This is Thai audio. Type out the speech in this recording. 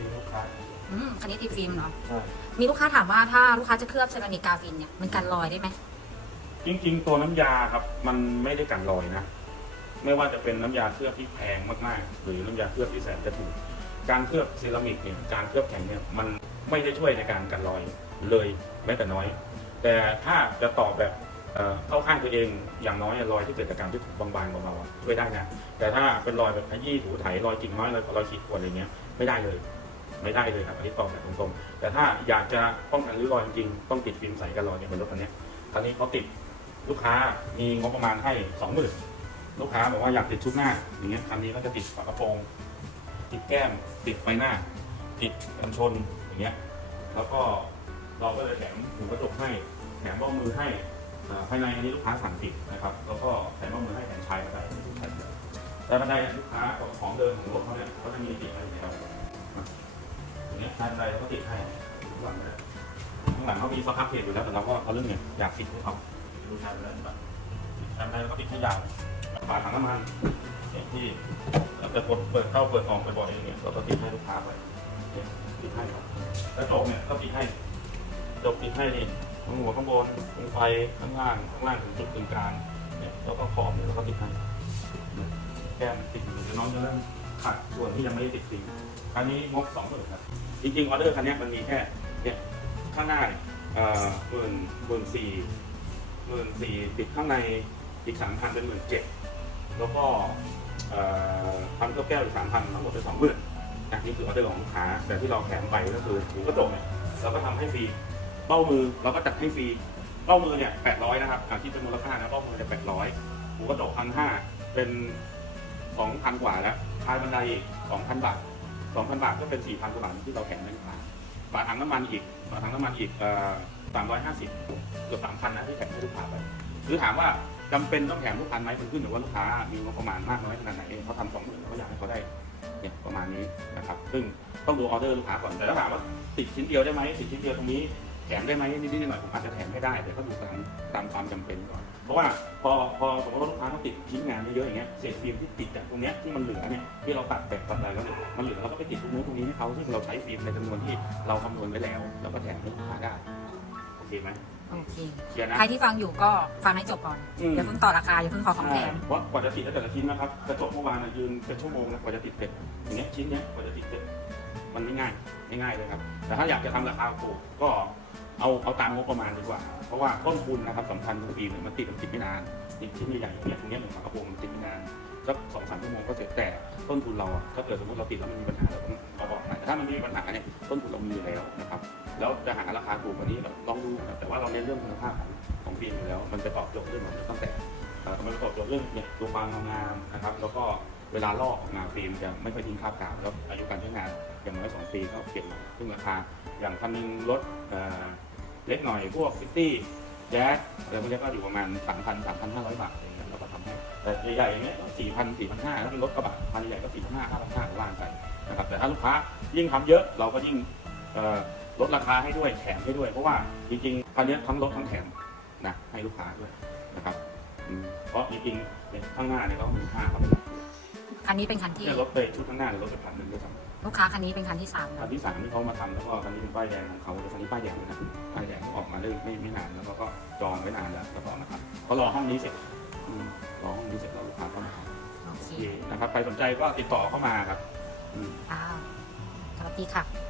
ฟิล์มลูกค้าอืมคันนี้ติดฟิล์มเหรอใช่มีลูกค้าถามว่าถ้าลูกค้าจะเคลือบเซรามิกกาฟินเนี่ยมันกันรอยได้ไหมจริง ๆ ตัวน้ำยาครับ มันไม่ได้กันรอยนะ ไม่ว่าจะเป็นน้ำยาเคลือบที่แพงมากๆ หรือน้ำยาเคลือบที่แสนจะถูก การเคลือบเซรามิกเนี่ยการเคลือบแข็งเนี่ยมันไม่ได้ช่วยในการกันรอยเลยแม้แต่น้อย แต่ถ้าจะตอบแบบเอ่อเข้าข้างตัวเองอย่างน้อยรอยที่เกิดจากการที่ถูกบางๆเบาๆอะช่วยได้นะแต่ถ้าเป็นรอยแบบขยี้ถูไถรอยกิ่งไม้รอยรอยขีดข่วนอะไรเงี้ยไม่ได้เลย ไม่ได้เลยครับอันนี้ตอบแบบตรงๆแต่ถ้าอยากจะป้องกันริ้วรอยจริงๆต้องติดฟิล์มใสกันรอยเนี่ยเหมือนรถคันนี้ยคันนี้เขาติดลูกค้ามีงบประมาณให้สองหมื่นลูกค้าบอกว่าอยากติดชุดหน้า อย่างเงี้ยคันนี้ก็จะติดฝากระโปรง ติดแก้ม ติดไฟหน้า ติดกันชนอย่างเงี้ยแล้วก็เราก็เลยแถมหูกระจกให้แถมบ้ามือให้ภายในอันนี้ลูกค้าสั่งติดนะครับ แล้วก็แถมบ้ามือให้แถมชายไดให้ทุกท่านแต่บันไดเนี่ยลูกค้าของเดิมของรถเขาเนี่ยเขาจะมีติดอยู่แล้ว เงี้ยชายกระไดเราก็ติดให้ข้างหลังนะข้างหลังเขามีสครับเพจอยู่แล้วแต่เราก็เอาเรื่องเนี่ยอยากติดให้เขาดูชายกระไดแบบชายกระไดเราก็ติดให้ยาวฝาถังน้ำมันเนี่ยที่แล้วแต่กดเปิดเข้าเปิดออกบ่อยๆอย่างเงี้ยเราก็ติดให้ลูกค้าไปเนี่ยติดให้ครับแล้วจบเนี่ยก็ติดให้จบติดให้นี่ทั้งหัวข้างบนตรงไฟข้างล่างข้างล่างถึงจุดกึ่งกลางเนี่ยแล้วก็ขอบเนี่ยเราก็ติดให้เนี่ยแก้มติดอยู่เดี๋ยวน้องจะเริ่ม ขัดส่วนที่ยังไม่ได้ติดฟิล์มอันนี้งบสองหมื่นครับ จริงๆออเดอร์คันนี้มันมีแค่เนี่ยข้างหน้าเนี่ยเอ่อหมื่นหมื่นสี่หมื่นสี่ติดข้างในอีกสามพันเป็นหมื่นเจ็ดแล้วก็อ่อพันก็แก้วอีกสามพันทั้งหมดเป็นสองหมื่นนะนี่คือออเดอร์ของลูกค้า แต่ที่เราแถมไปก็คือหูกระจกเนี่ยเราก็ทำให้ฟรีเบ้ามือเราก็จัดให้ฟรีเบ้ามือเนี่ยแปดร้อยนะครับอ่าที่เป็นมูลค่านะเบ้ามือเนี่ยแปดร้อยหูกระจกพันห้าเป็น สองพันกว่าแล้วทายบันไดอีกสองพันบาทสองพันบาทก็เป็นสี่พันกว่าบาทที่เราแถมให้ลูกค้าบาทถังน้ำมันอีกบาทถังน้ำมันอีกสามร้อยห้าสิบเกือบสามพันนะที่แถมให้ลูกค้าไปคือถามว่าจำเป็นต้องแถมทุกพันไหมมันขึ้นอยู่ว่าลูกค้ามีงบประมาณมากน้อยขนาดไหนเขาทำสองหมื่นเขาอยากให้เขาได้เนี่ยประมาณนี้นะครับ ซึ่งต้องดูออเดอร์ลูกค้าก่อนแต่ถ้าถามว่าติดชิ้นเดียวได้ไหมติดชิ้นเดียวตรงนี้ ถมได้ไหมนิดๆหน่อยๆผมอาจจะแถมไม่ได้แต่ก็ดูตามตามความจำเป็นก่อนเพราะว่าพอพอสมมติว่าลูกค้าเขาติดชิ้นงานเยอะๆอย่างเงี้ยเศษฟิล์มที่ติดจากตรงเนี้ยที่มันเหลือเนี่ยที่เราตัดแบบตัดอะไรแล้วเนี่ยมันเหลือเราก็ไปติดตรงนู้นตรงนี้ให้เขาซึ่งเราใช้ฟิล์มในจำนวนที่เราคำนวณไว้แล้วเราก็แถมให้ลูกค้าได้โอเคไหมโอเค เคลียร์นะ ใครที่ฟังอยู่ก็ฟังให้จบก่อน อืม อย่าเพิ่งต่อราคา อย่าเพิ่งขอของแถม เพราะกว่าจะติดได้แต่ละชิ้นนะครับกระจกเมื่อวานน่ะยืนเป็นชั่วโมงนะกว่าจะติดเสร็จอย่างเงี้ยชิ้นเนี้ยกว่าจะติดเสร็จ มันไม่ง่ายไม่ง่ายเลยครับ แต่ถ้าอยากจะทำราคาถูกก็เอาเอาตามงบประมาณดีกว่า เพราะว่าต้นทุนนะครับสำคัญของฟิล์มเนี่ยมันติดมันติดไม่นานติดชิ้นใหญ่ๆอย่างเงี้ยตรงเนี้เหมือนกระโปรงมันติดไม่นานสักสองสามชั่วโมงก็เสร็จแต่ต้นทุนเราถ้าเกิดสมมติเราติดแล้วมันมีปัญหาเราต้องเราบอกหน่อยแต่ถ้ามันมีปัญหาเนี่ยต้นทุนเรามีอยู่แล้วนะครับแล้วจะหาราคาถูกกว่านี้ลองดูนะครับแต่ว่าเราเน้นเรื่องคุณภาพของของฟิล์มอยู่แล้ว มันจะตอบโจทย์เรื่องของตั้งแต่มันประกอบกับเรื่องเนี่ยตัวบางงามนะครับ แล้วก็ เวลาลอกออกมาฟิล์มจะไม่ค่อยทิ้งคราบกาวแล้วอายุการใช้งานอย่างน้อยสองปีก็เปลี่ยนหมดซึ่งราคาอย่างคันนึงรถเล็กหน่อยพวกซิตี้แจ๊สอะไรพวกนี้ก็อยู่ประมาณสามพันสามพันห้าร้อยบาทอะไรเงี้ยเราก็ทำให้แต่ใหญ่ๆอย่างเงี้ยสี่พันสี่พันห้าถ้าเป็นรถกระบะคันใหญ่ก็สี่พันห้าห้าพันห้าว่างไปนะครับแต่ถ้าลูกค้ายิ่งทำเยอะเราก็ยิ่งลดราคาให้ด้วยแถมให้ด้วย เพราะว่าจริงๆคันนี้ทั้งลดทั้งแถมนะให้ลูกค้าด้วยนะครับเพราะจริงๆข้างหน้าเนี่ยเรามีค่าครับ คันนี้เป็นคันที่เนี่ยรถไปชุดข้างหน้าเนี่ยรถไปพันหนึ่งด้วยซ้ลูกค้าคันนี้เป็นคันที่สามำแล้คัวนที่สามที่เขามาทำแล้วก็คันนี้เป็นป้ายแดงของเขาแต่คันนี้ป้ายแดงเลยนะป้ายแดงออกมาได้ไม่ไม่นานแล้วก็ก็จองไว้นานแล้วก็ต่อนะครับเขารอห้องนี้เสร็จอืมรอห้องนี้เสร็จแล้วลูกค้าเข้ามาทำโอโอเคเคนะครับใครสนใจก็ติดต่อเข้ามาครับอืม อ้าวสวัสดีค่ะจ้ะ